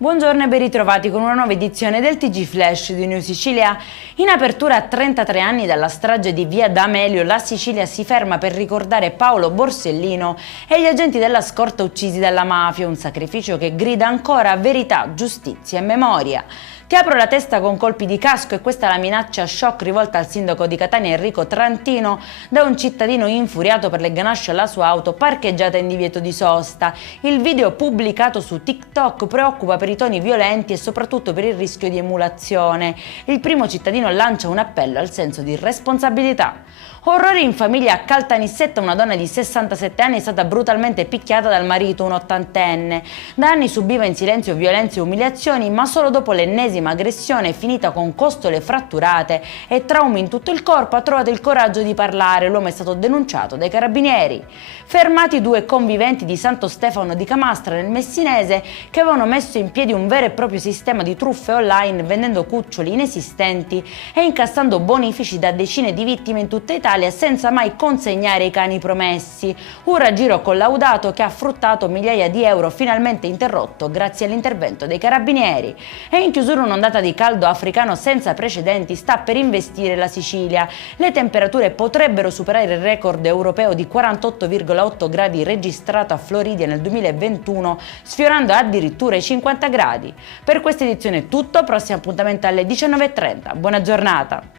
Buongiorno e ben ritrovati con una nuova edizione del TG Flash di New Sicilia. In apertura a 33 anni dalla strage di Via D'Amelio, la Sicilia si ferma per ricordare Paolo Borsellino e gli agenti della scorta uccisi dalla mafia, un sacrificio che grida ancora verità, giustizia e memoria. Ti apro la testa con colpi di casco e questa è la minaccia shock rivolta al sindaco di Catania Enrico Trantino da un cittadino infuriato per le ganasce alla sua auto parcheggiata in divieto di sosta. Il video pubblicato su TikTok preoccupa per i toni violenti e soprattutto per il rischio di emulazione. Il primo cittadino lancia un appello al senso di responsabilità. Orrori in famiglia a Caltanissetta, una donna di 67 anni è stata brutalmente picchiata dal marito, un ottantenne. Da anni subiva in silenzio violenze e umiliazioni, ma solo dopo l'ennesima aggressione finita con costole fratturate e traumi in tutto il corpo ha trovato il coraggio di parlare. L'uomo è stato denunciato dai carabinieri. Fermati due conviventi di Santo Stefano di Camastra nel Messinese che avevano messo in piedi un vero e proprio sistema di truffe online vendendo cuccioli inesistenti e incassando bonifici da decine di vittime in tutta Italia senza mai consegnare i cani promessi. Un raggiro collaudato che ha fruttato migliaia di euro finalmente interrotto grazie all'intervento dei carabinieri. E in chiusura un'ondata di caldo africano senza precedenti sta per investire la Sicilia. Le temperature potrebbero superare il record europeo di 48,8 gradi registrato a Floridia nel 2021, sfiorando addirittura i 50 gradi. Per questa edizione è tutto, prossimo appuntamento alle 19:30. Buona giornata!